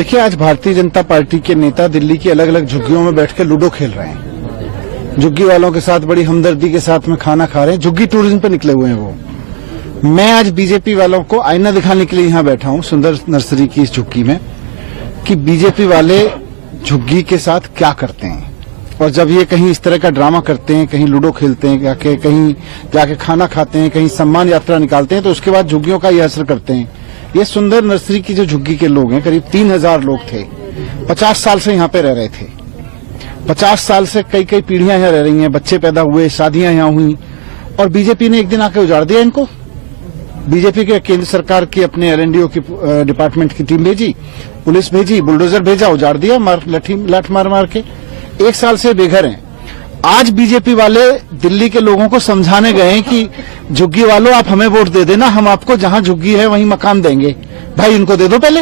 देखिए, आज भारतीय जनता पार्टी के नेता दिल्ली की अलग अलग झुग्गियों में बैठकर लूडो खेल रहे हैं। झुग्गी वालों के साथ बड़ी हमदर्दी के साथ में खाना खा रहे हैं। झुग्गी टूरिज्म पे निकले हुए हैं वो। मैं आज बीजेपी वालों को आईना दिखाने के लिए यहाँ बैठा हूँ सुंदर नर्सरी की इस झुग्गी में, कि बीजेपी वाले झुग्गी के साथ क्या करते हैं। और जब ये कहीं इस तरह का ड्रामा करते हैं, कहीं लूडो खेलते हैं, कहीं जाके खाना खाते हैं, कहीं सम्मान यात्रा निकालते हैं, तो उसके बाद झुग्गियों का ये असर करते हैं। ये सुंदर नर्सरी की जो झुग्गी के लोग हैं, करीब 3000 लोग थे। 50 साल से यहाँ पे रह रहे थे। 50 साल से कई कई पीढ़ियां यहाँ रह रही हैं, बच्चे पैदा हुए, शादियां यहाँ हुई, और बीजेपी ने एक दिन आके उजाड़ दिया इनको। बीजेपी के केंद्र सरकार की अपने LNDO की डिपार्टमेंट की टीम भेजी, पुलिस भेजी, बुलडोजर भेजा, उजाड़ दिया लाठ मार मार के। 1 साल से बेघर हैं। आज बीजेपी वाले दिल्ली के लोगों को समझाने गए कि झुग्गी वालों, आप हमें वोट दे देना, हम आपको जहां झुग्गी है वहीं मकान देंगे। भाई इनको दे दो पहले,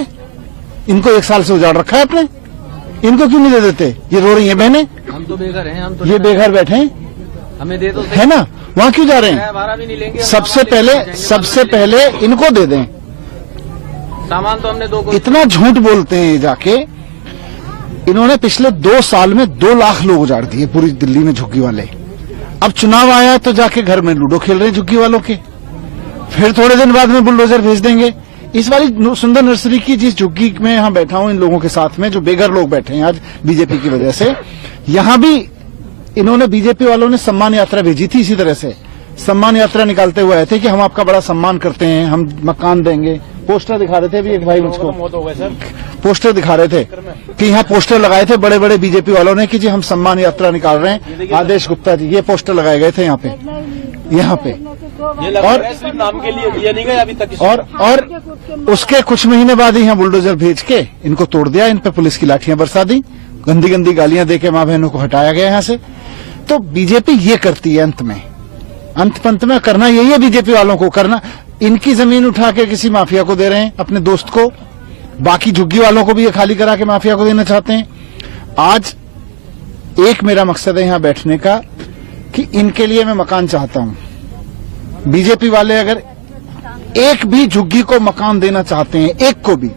इनको 1 साल से उजाड़ रखा है आपने, इनको क्यों नहीं दे देते? ये रो रही है बहनें, हम तो बेघर हैं, हम तो ये बेघर बैठे हैं, हमें दे दो, है ना? वहां क्यों जा रहे हैं? भी नहीं लेंगे। सबसे पहले इनको दे दें। सामान तो हमने 2 इतना झूठ बोलते हैं जाके। इन्होंने पिछले 2 साल में 2 लाख लोग उजाड़ दिए पूरी दिल्ली में झुग्गी वाले। अब चुनाव आया तो जाके घर में लूडो खेल रहे हैं झुग्गी वालों के। फिर थोड़े दिन बाद में बुलडोजर भेज देंगे। इस वाली सुंदर नर्सरी की जिस झुग्गी में यहां बैठा हूं इन लोगों के साथ में, जो बेघर लोग बैठे हैं आज बीजेपी की वजह से, यहां भी इन्होंने, बीजेपी वालों ने सम्मान यात्रा भेजी थी। इसी तरह से सम्मान यात्रा निकालते हुए आए थे कि हम आपका बड़ा सम्मान करते हैं, हम मकान देंगे। पोस्टर दिखा रहे थे अभी एक भाई मुझको, पोस्टर दिखा रहे थे कि यहाँ पोस्टर लगाए थे बड़े बड़े बीजेपी वालों ने कि जी हम सम्मान यात्रा निकाल रहे हैं। आदेश गुप्ता जी, ये पोस्टर लगाए गए थे यहाँ पे। और नाम के लिए दिया नहीं गया अभी तक। और उसके कुछ महीने बाद ही यहाँ बुलडोजर भेज के इनको तोड़ दिया। इन पे पुलिस की लाठियां बरसा दी, गंदी गंदी गालियां देके माँ बहनों को हटाया गया यहाँ से। तो बीजेपी ये करती है अंत पंत में करना यही है बीजेपी वालों को करना। इनकी जमीन उठा के किसी माफिया को दे रहे हैं, अपने दोस्त को। बाकी झुग्गी वालों को भी ये खाली करा के माफिया को देना चाहते हैं। आज एक मेरा मकसद है यहाँ बैठने का कि इनके लिए मैं मकान चाहता हूं। बीजेपी वाले अगर एक भी झुग्गी को मकान देना चाहते हैं, एक को भी,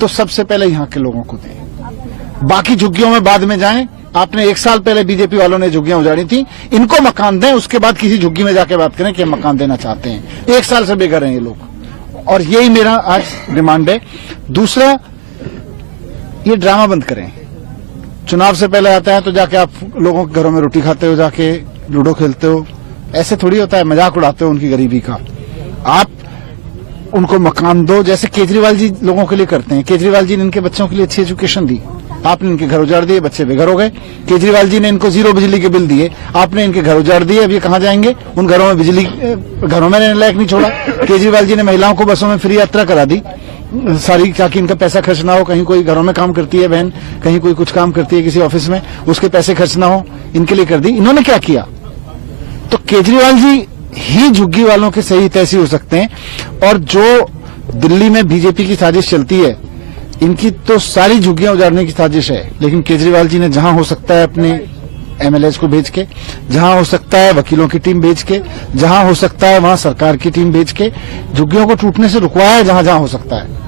तो सबसे पहले यहाँ के लोगों को दें। बाकी झुग्गियों में बाद में जाएं। आपने 1 साल पहले बीजेपी वालों ने झुग्गियां उजाड़ी थी, इनको मकान दें, उसके बाद किसी झुग्गी में जाके बात करें कि हम मकान देना चाहते हैं। 1 साल से बेघर हैं ये लोग, और यही मेरा आज डिमांड है। दूसरा, ये ड्रामा बंद करें। चुनाव से पहले आता है तो जाके आप लोगों के घरों में रोटी खाते हो, जाके लूडो खेलते हो। ऐसे थोड़ी होता है, मजाक उड़ाते हो उनकी गरीबी का। आप उनको मकान दो, जैसे केजरीवाल जी लोगों के लिए करते हैं। केजरीवाल जी ने इनके बच्चों के लिए अच्छी एजुकेशन दी, आपने इनके घर उजाड़ दिए, बच्चे बेघर हो गए। केजरीवाल जी ने इनको 0 बिजली के बिल दिए, आपने इनके घर उजाड़ दिए। अब ये कहां जाएंगे? उन घरों में घरों में रहने लायक नहीं छोड़ा। केजरीवाल जी ने महिलाओं को बसों में फ्री यात्रा करा दी सारी, ताकि इनका पैसा खर्च ना हो। कहीं कोई घरों में काम करती है बहन, कहीं कोई कुछ काम करती है किसी ऑफिस में, उसके पैसे खर्च ना हो, इनके लिए कर दी। इन्होंने क्या किया? तो केजरीवाल जी ही झुग्गी वालों के सही तैसी हो सकते हैं। और जो दिल्ली में बीजेपी की साजिश चलती है, इनकी तो सारी झुग्गियां उजाड़ने की साजिश है। लेकिन केजरीवाल जी ने जहां हो सकता है अपने MLAs को भेज के, जहां हो सकता है वकीलों की टीम भेज के, जहां हो सकता है वहां सरकार की टीम भेज के झुग्गियों को टूटने से रुकवाया है, जहां जहां हो सकता है।